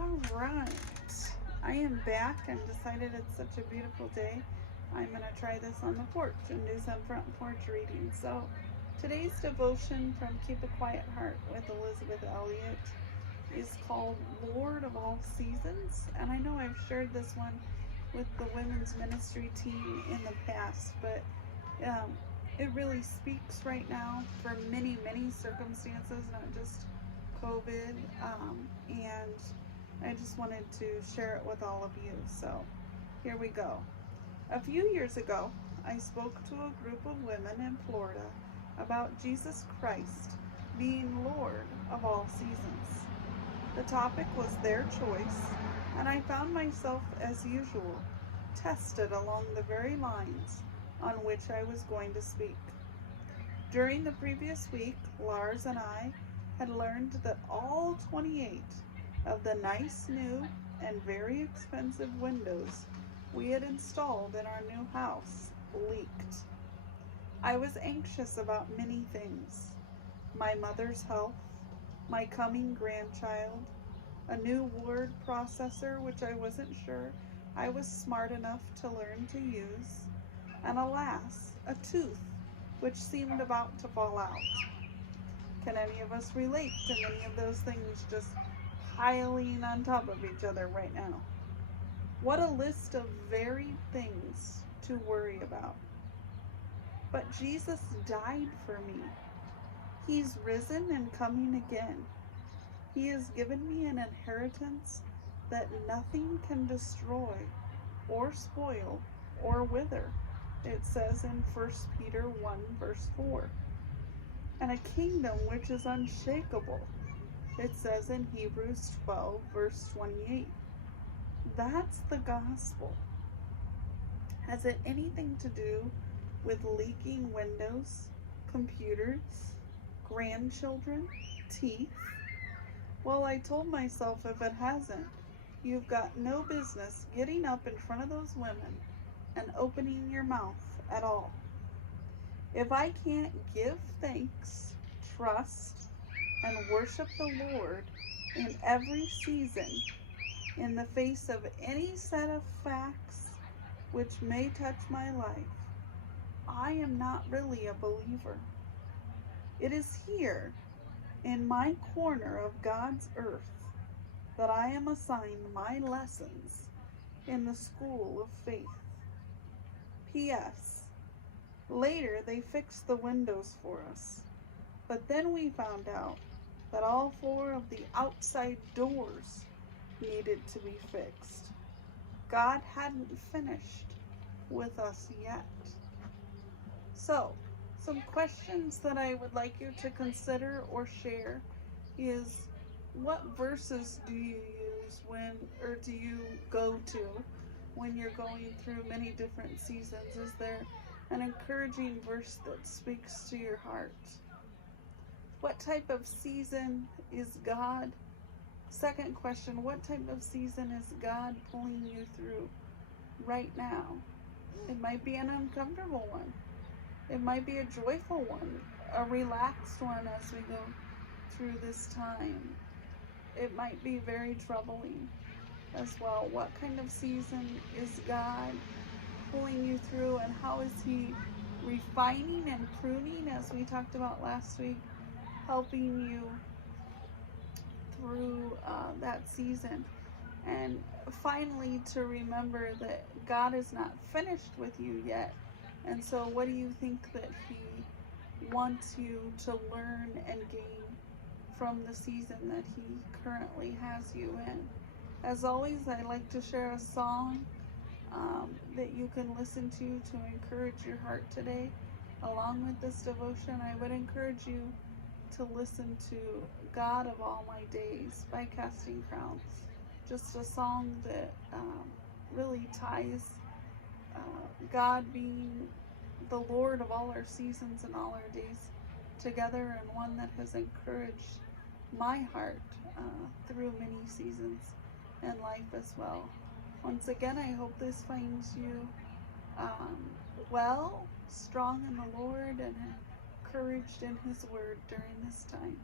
All right, I am back and decided it's such a beautiful day. I'm going to try this on the porch and do some front porch reading. So today's devotion from Keep a Quiet Heart with Elizabeth Elliot is called Lord of All Seasons. And I know I've shared this one with the women's ministry team in the past, but it really speaks right now for many, many circumstances, not just COVID. And I just wanted to share it with all of you. So here we go. A few years ago, I spoke to a group of women in Florida about Jesus Christ being Lord of all seasons. The topic was their choice, and I found myself, as usual, tested along the very lines on which I was going to speak. During the previous week, Lars and I had learned that all 28 of the nice new and very expensive windows we had installed in our new house leaked. I was anxious about many things: my mother's health, my coming grandchild, a new word processor which I wasn't sure I was smart enough to learn to use, and alas, a tooth which seemed about to fall out. Can any of us relate to many of those things just piling on top of each other right now? What a list of varied things to worry about. But Jesus died for me. He's risen and coming again. He has given me an inheritance that nothing can destroy or spoil or wither. It says in 1 Peter 1 verse 4. And a kingdom which is unshakable. It says in Hebrews 12 verse 28. That's the gospel. Has it anything to do with leaking windows, computers, grandchildren, teeth? Well, I told myself if it hasn't, you've got no business getting up in front of those women and opening your mouth at all. If I can't give thanks, trust, and worship the Lord in every season, in the face of any set of facts which may touch my life, I am not really a believer. It is here, in my corner of God's earth, that I am assigned my lessons in the school of faith. P.S. Later they fixed the windows for us, but then we found out that all 4 of the outside doors needed to be fixed. God hadn't finished with us yet. So, some questions that I would like you to consider or share is, what verses do you use do you go to when you're going through many different seasons? Is there an encouraging verse that speaks to your heart? What type of season is God? Second question, what type of season is God pulling you through right now? It might be an uncomfortable one. It might be a joyful one, a relaxed one as we go through this time. It might be very troubling as well. What kind of season is God pulling you through, and how is He refining and pruning, as we talked about last week, helping you through that season? And finally, to remember that God is not finished with you yet. And so what do you think that He wants you to learn and gain from the season that He currently has you in? As always, I like to share a song that you can listen to encourage your heart today. Along with this devotion, I would encourage you to listen to God of All My Days by Casting Crowns. Just a song that really ties God being the Lord of all our seasons and all our days together, and one that has encouraged my heart through many seasons in life as well. Once again, I hope this finds you well, strong in the Lord, and encouraged in His Word during this time.